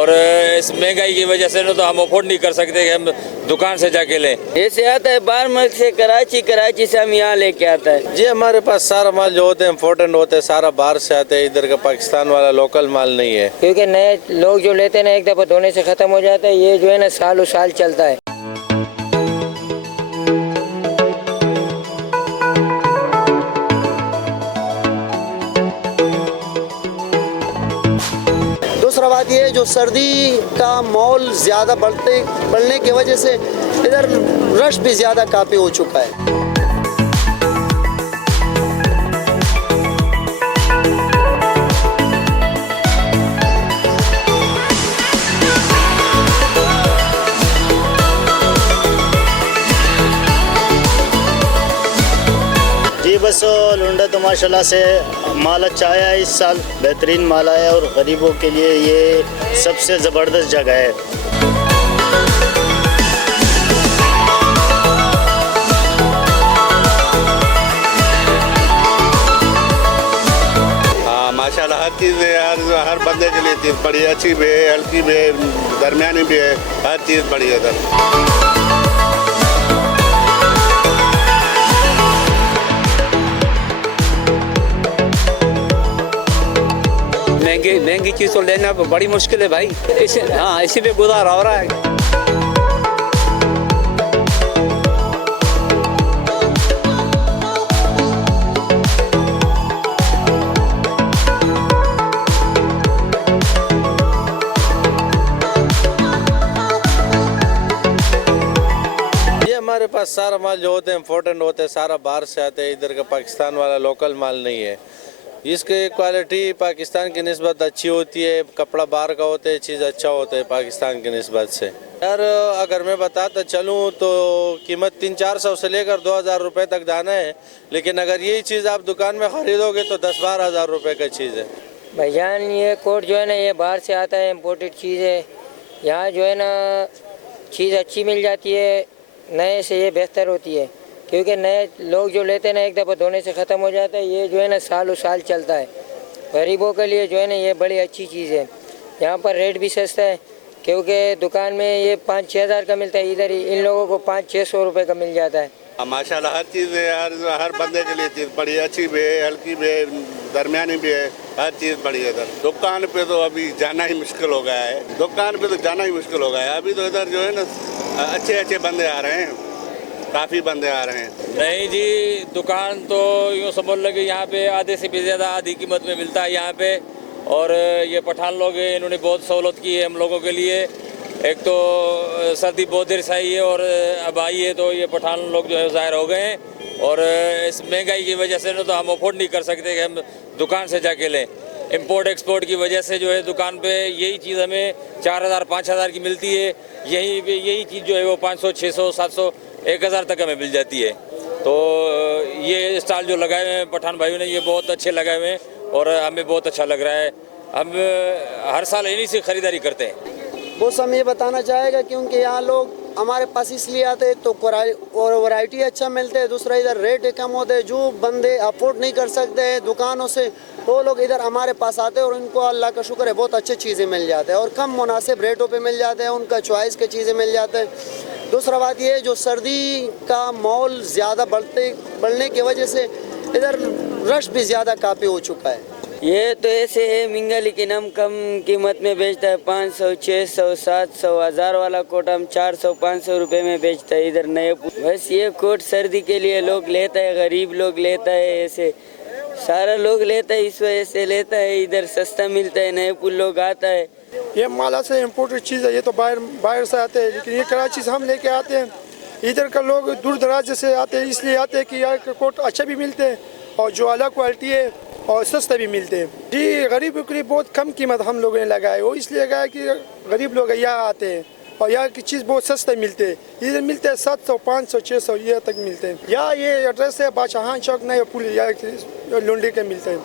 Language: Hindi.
और इस महंगाई की वजह से ना तो हम अफोर्ड नहीं कर सकते कि हम दुकान से जाके लें। ऐसे आता है बाहर मुल्क से, कराची से हम यहाँ लेके आता है जी। हमारे पास सारा माल जो होते हैं इम्पोर्टेंट होते हैं, सारा बाहर से आते हैं, इधर का पाकिस्तान वाला लोकल माल नहीं है। क्योंकि नए लोग जो लेते हैं ना, एक दफ़ा धोने से ख़त्म हो जाता है। ये जो है ना सालों साल चलता है। दूसरा बात ये है, जो सर्दी का माहौल ज़्यादा बढ़ने की वजह से इधर रश भी ज़्यादा काफ़ी हो चुका है। जी बस लुंडा तो माशाल्लाह से माल अच्छा आया है, इस साल बेहतरीन माल आया और गरीबों के लिए ये सबसे ज़बरदस्त जगह है। हाँ माशाल्लाह हर चीज़ है, हर बंदे के लिए चीज़ बड़ी अच्छी भी है, हल्की भी है, दरमियानी भी है, हर चीज़ बड़ी है इधर। महंगी चीज़ तो लेना बड़ी मुश्किल है भाई। इसी पे गुजारा हो रहा है। ये हमारे पास सारा माल जो होते हैं इम्पोर्टेंट होते हैं, सारा बाहर से आते हैं, इधर का पाकिस्तान वाला लोकल माल नहीं है। इसकी क्वालिटी पाकिस्तान की निस्बत अच्छी होती है, कपड़ा बाहर का होता है, चीज़ अच्छा होता है पाकिस्तान की निस्बत से। यार अगर मैं बताता चलूँ तो कीमत 300-400 से लेकर 2000 रुपये तक दाना है, लेकिन अगर यही चीज़ आप दुकान में ख़रीदोगे तो 10-12 हज़ार रुपये का चीज़ है। भाईजान ये कोट जो है ना, ये बाहर से आता है, इम्पोर्टेड चीज़ है। यहाँ जो है ना चीज़ अच्छी मिल जाती है, नए से ये बेहतर होती है। क्योंकि नए लोग जो लेते हैं ना, एक दफ़ा धोने से ख़त्म हो जाता है। ये जो है ना सालों साल चलता है। गरीबों के लिए जो है ना ये बड़ी अच्छी चीज़ है। यहाँ पर रेट भी सस्ता है, क्योंकि दुकान में ये 5-6 हज़ार का मिलता है, इधर इन लोगों को 500-600 रुपये का मिल जाता है। माशाल्लाह हर चीज़ है, हर बंदे के लिए चीज़ बड़ी अच्छी भी है, हल्की भी है, दरमियानी भी है, हर चीज़ बड़ी है इधर। दुकान पे तो अभी जाना ही मुश्किल हो गया है, दुकान पे तो जाना ही मुश्किल हो गया है। अभी तो इधर जो है ना अच्छे बंदे आ रहे हैं, काफ़ी बंदे आ रहे हैं। नहीं जी, दुकान तो यूँ समझ लो कि यहाँ पे आधे से भी ज़्यादा आधी कीमत में मिलता है यहाँ पे। और ये पठान लोग हैं, इन्होंने बहुत सहूलत की है हम लोगों के लिए। एक तो सर्दी बहुत देर से आई है और अब आई है, तो ये पठान लोग जो है ज़ाहिर हो गए हैं। और इस महंगाई की वजह से ना तो हम अफोर्ड नहीं कर सकते कि हम दुकान से जाके लें। इंपोर्ट एक्सपोर्ट की वजह से जो है दुकान पे यही चीज़ हमें 4000-5000 की मिलती है, यही चीज़ जो है वो 500, 600, 700, 1000 तक हमें मिल जाती है। तो ये स्टॉल जो लगाए हुए हैं पठान भाइयों ने, ये बहुत अच्छे लगाए हुए हैं और हमें बहुत अच्छा लग रहा है। हम हर साल इन्हीं से ख़रीदारी करते हैं। वो सब ये बताना चाहेगा क्योंकि यहाँ लोग हमारे पास इसलिए आते हैं तो और वैरायटी अच्छा मिलते हैं, दूसरा इधर रेट कम होते हैं। जो बंदे अफोर्ड नहीं कर सकते हैं दुकानों से, वो लोग इधर हमारे पास आते हैं और उनको अल्लाह का शुक्र है बहुत अच्छी चीज़ें मिल जाते हैं और कम मुनासिब रेटों पे मिल जाते हैं, उनका चॉइस की चीज़ें मिल जाते हैं। दूसरा बात ये है, जो सर्दी का माहौल ज़्यादा बढ़ने की वजह से इधर रश भी ज़्यादा काफ़ी हो चुका है। ये तो ऐसे है महंगा, लेकिन हम कम कीमत में बेचता है। 500, 600, 700, 1000 वाला कोट हम 400-500 रुपये में बेचता है इधर नए। बस ये कोट सर्दी के लिए लोग लेता है, गरीब लोग लेता है, ऐसे सारा लोग लेता है, इस वजह से लेता है। इधर सस्ता मिलता है, नए पुल लोग आता है। ये माला से इम्पोर्टेड चीज़ है, ये तो बाहर से आते हैं, लेकिन ये कराची से हम लेके आते हैं। इधर का लोग दूर दराज से आते हैं, इसलिए आते हैं कि यार कोट अच्छे भी मिलते हैं और जो अलग क्वालिटी है और सस्ते भी मिलते हैं। जी गरीबों के लिए बहुत कम कीमत हम लोगों ने लगाए, वो इसलिए लगाया कि गरीब लोग यहाँ आते हैं और यहाँ की चीज़ बहुत सस्ते मिलते हैं। इधर मिलते हैं 700, 500, 600 ये तक मिलते हैं। यहाँ ये एड्रेस है बादशाहान चौक, नए पुल, यहाँ लुंडी के मिलते हैं।